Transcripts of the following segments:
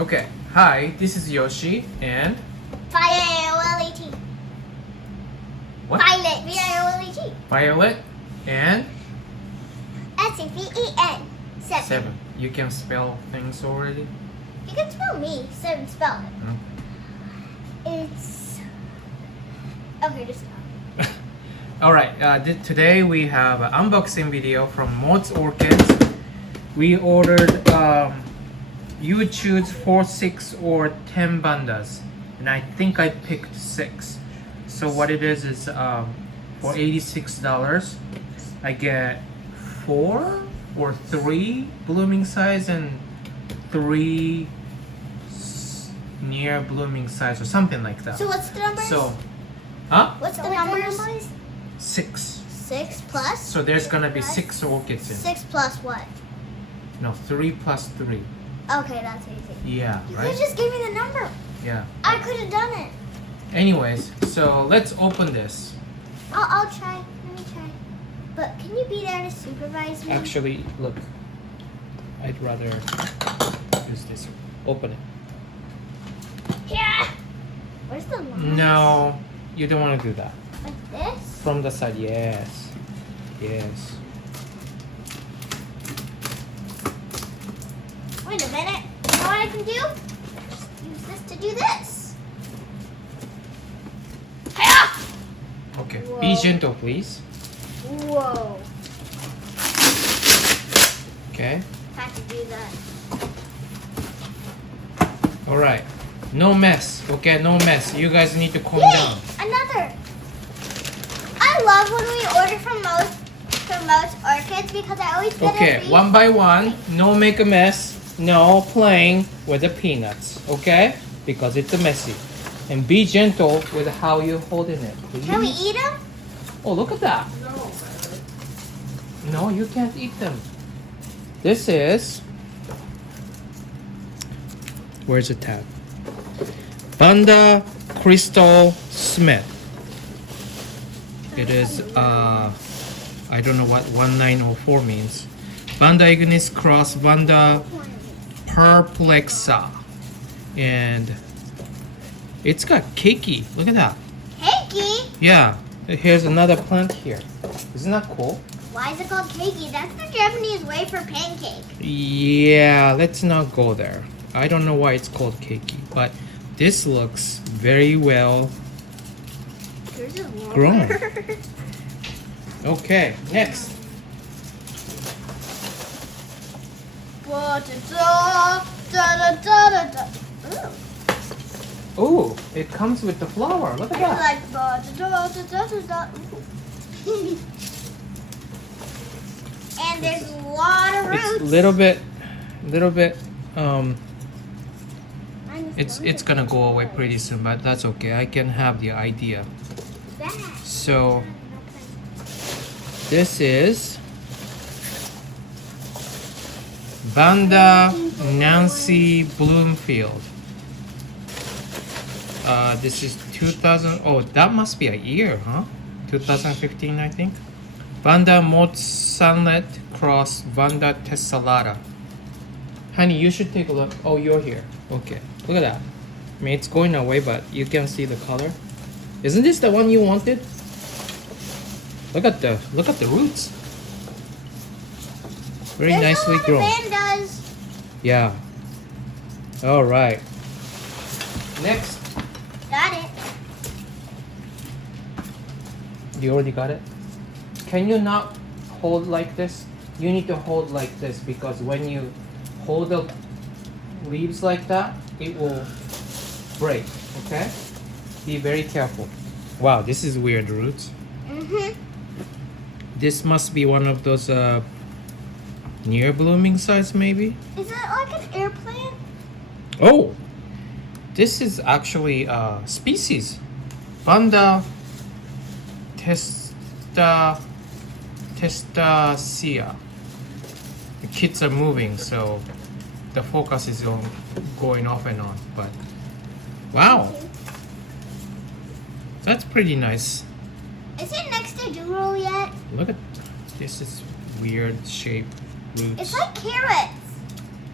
Okay, hi, this is Yoshi and Violet. what? Violet. V-I-O-L-E-T. Violet and S-E-V-E-N. Seven. You can spell things already? You can spell me. Seven spell it. Okay. It's... Okay, just stop. Alright, today we have an unboxing video from Motes Orchids. We ordered, you would choose 4, 6, or 10 bandas. And I think I picked 6. So what it is for $86, I get 4 or 3 blooming size and 3 near blooming size or something like that. So what's the numbers? So, huh? What's the numbers? 6. 6 plus? So there's gonna be 6 orchids in. 6 plus what? No, 3 plus 3. Okay, that's easy. Yeah, You right? could just give me the number. Yeah. I could have done it. Anyways, so let's open this. I'll try. Let me try. But can you be there to supervise me? Actually, look. I'd rather use this. Open it. Yeah. Where's the line? No, you don't want to do that. Like this? From the side, yes. Yes. Wait a minute. You know what I can do? Just use this to do this. Hiya! Okay, Whoa. be gentle, please. Whoa. Okay. Had to do that. Alright. No mess. Okay, no mess. You guys need to calm Yay! down. Another. I love when we order from Motes Orchids because I always get a Okay, free... one by one. No make a mess. No playing with the peanuts. Okay? Because it's messy. And be gentle with how you're holding it, please. Can we eat them? Oh, look at that. No, you can't eat them. This is... Where's the tab? Vanda Crystal Smith. It is, I don't know what 1904 means. Vanda ignis cross Vanda perplexa. And it's got cakey. Look at that. Cakey? Yeah. Here's another plant here. Isn't that cool? Why is it called cakey? That's the Japanese way for pancake. Yeah, let's not go there. I don't know why it's called cakey, but this looks very well Yours is longer. grown. Okay, next. Ooh. Oh, it comes with the flower. Look at that. And there's a lot of It's roots. little bit. It's gonna go away pretty soon, but that's okay. I can have the idea. So this is Vanda Nancy Bloomfield. This is 2000. Oh, that must be a year, huh? 2015, I think. Vanda Motes Sunlit Cross Vanda Tessellata. Honey, you should take a look. Oh, you're here. Okay, look at that. I mean, it's going away, but you can see the color. Isn't this the one you wanted? Look at the roots. Very There's nicely a lot grown. of pandas. Yeah. All right. Next. Got it. You already got it? Can you not hold like this? You need to hold like this because when you hold the leaves like that, it will break, okay? Be very careful. Wow, this is weird roots. Mm-hmm. This must be one of those near blooming size maybe? Is it like an airplane? Oh! This is actually a species. Vanda testacea. The kids are moving, so the focus is on going off and on. But wow, that's pretty nice. Is it next to Doodle yet? Look at this is weird shape roots. It's like carrots.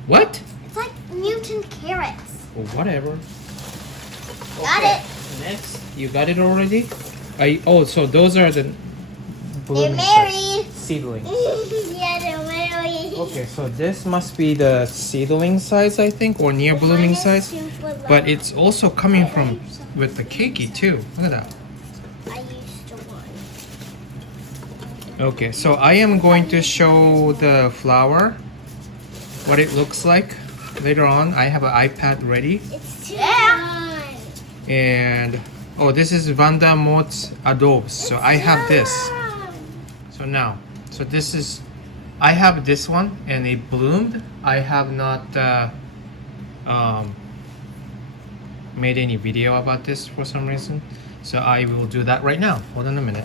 What? It's like mutant carrots. Or whatever. Got it. Next, you got it already? So those are the They're blooming married. seedlings. Yeah, they're married. Okay, so this must be the seedling size, I think, or near blooming size. But it's also coming from with the keiki too. Look at that. I used to want. Okay, so I am going to show the flower, what it looks like later on. I have an iPad ready. It's too fun. And this is Vanda Motes Adobes. So I have this. So now, I have this one and it bloomed. I have not made any video about this for some reason. So I will do that right now. Hold on a minute.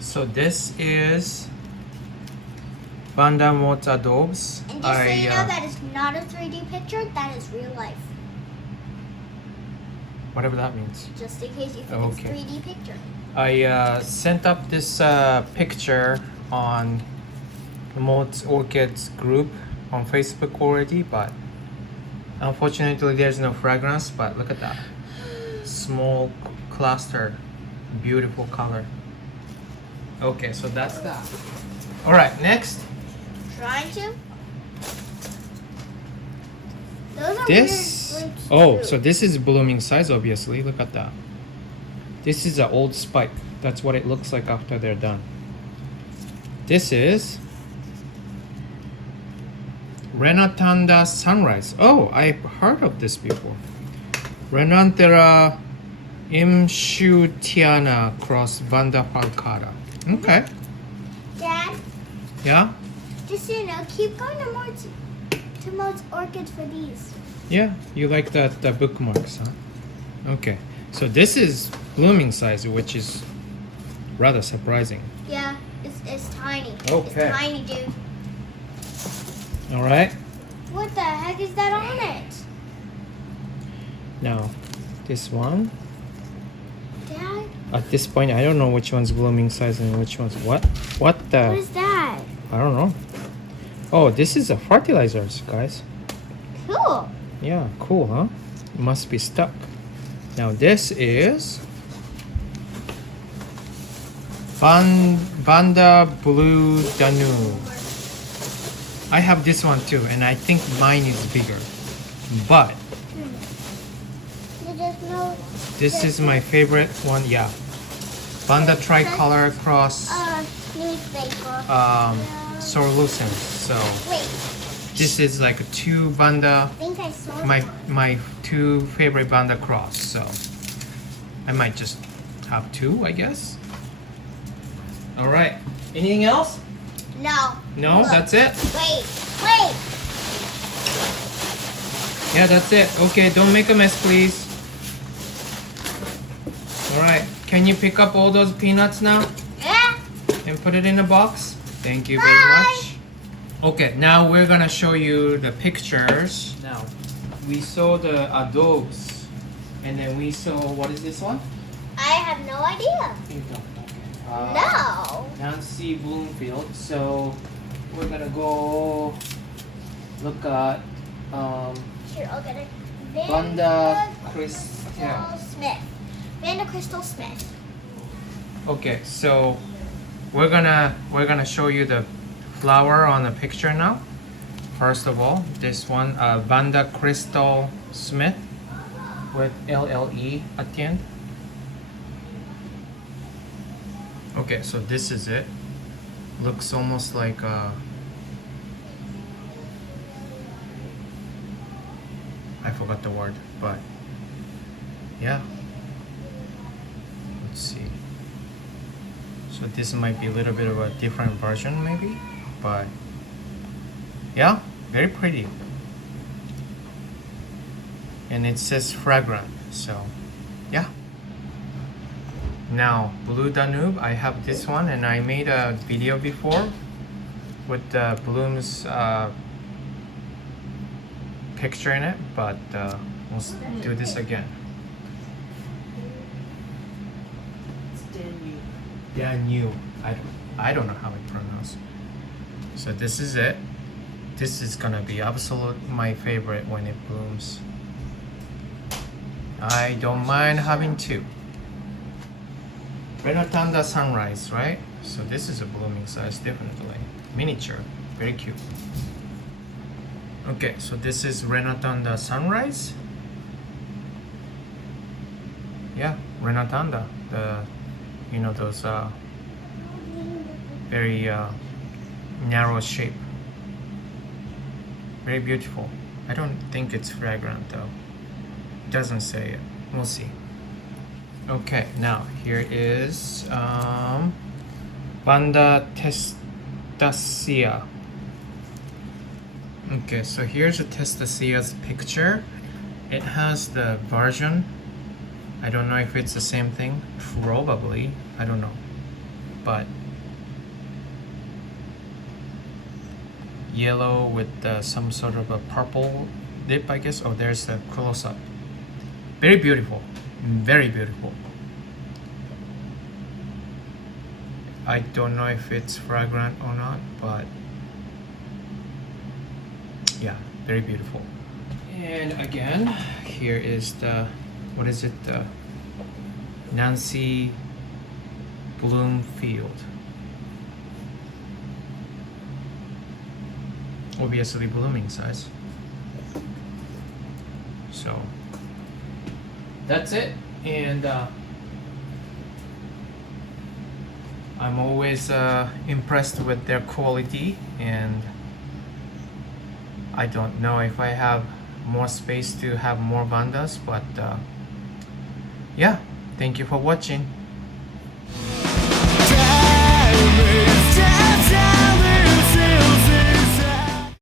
So this is Vanda Motes Adobes. And just so you know, that is not a 3D picture. That is real life. Whatever that means. Just in case you think Okay. it's 3D picture. I sent up this picture on the Motes Orchids group on Facebook already, but unfortunately there's no fragrance. But look at that. Small cluster. Beautiful color. Okay, so that's that. Alright, next. Trying to. Those are This. weird fruits Oh, too. so this is blooming size, obviously. Look at that. This is an old spike. That's what it looks like after they're done. This is Renatanda Sunrise. Oh, I've heard of this before. Renanthera imshutiana cross Vanda falcata. Okay. Dad, Yeah? just so you know, keep going to Motes Orchids for these. Yeah, you like the bookmarks, huh? Okay. So this is blooming size, which is rather surprising. Yeah, it's tiny. Okay. It's tiny, dude. All right. What the heck is that on it? Now, this one. Dad, At this point, I don't know which one's blooming size and which one's what. What the? what is that? I don't know. Oh, this is a fertilizers, guys. Cool. Yeah, cool, huh? It must be stuck. Now this is Vanda Blue Danube. I have this one too, and I think mine is bigger. But There's no this is my favorite one. Yeah, Vanda Tricolor Cross newspaper. Sorlucent. So Wait, this is like a two Vanda. I think I saw My two favorite Vanda cross. So I might just have two, I guess. All right. Anything else? No. No, Look. that's it. Wait. Yeah, that's it. Okay, don't make a mess, please. All right. Can you pick up all those peanuts now Yeah. and put it in the box? Thank you very Bye. much. Okay, now we're gonna show you the pictures. Now, we saw the adobes, and then we saw, what is this one? I have no idea. You don't. Okay. No. Nancy Bloomfield. So we're gonna go look at Here, I'll get it. Vanda Crystal. Smith. Vanda Crystal Smith. Okay, so we're gonna show you the flower on the picture now. First of all, this one, Vanda Crystal Smith with LLE at the end. Okay, so this is it. Looks almost like I forgot the word, but yeah. Let's see. So this might be a little bit of a different version maybe, but yeah, very pretty. And it says fragrant, so yeah. Now, Blue Danube, I have this one and I made a video before with the blooms picture in it, but we'll do this again. Danube. I don't know how it pronounced. So this is it. This is gonna be absolute my favorite when it blooms. I don't mind having two. Renatanda Sunrise, right? So this is a blooming size, definitely. Miniature, very cute. Okay, so this is Renatanda Sunrise. Yeah, Renatanda, the those very narrow shape. Very beautiful. I don't think it's fragrant though. Doesn't say it. We'll see. Okay, now here is vanda testacea. Okay, so here's a testacea's picture. It has the version. I don't know if it's the same thing. Probably. I don't know. But yellow with some sort of a purple dip, I guess. Oh, there's the close-up. Very beautiful. Very beautiful. I don't know if it's fragrant or not, but yeah, very beautiful. And again, here is the, what is it? The Nancy Bloomfield. Obviously blooming size. So that's it. And I'm always impressed with their quality, and I don't know if I have more space to have more vandas, but yeah, thank you for watching.